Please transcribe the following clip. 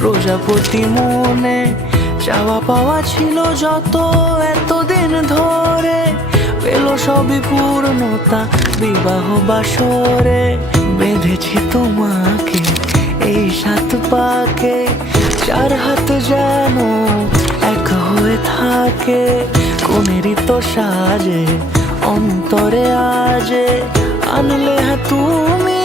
প্রজাপতি মনে চাওয়া পাওয়া ছিল যত এতদিন ধরে, পেল সবই পূর্ণতা বিবাহ বাসরে। বেঁধেছি তোমাকে এই সাত পাকে, চার হাত যেন এক হয়ে থাকে। কোনেরই তো সাজে অন্তরে আজে আনলে তুমি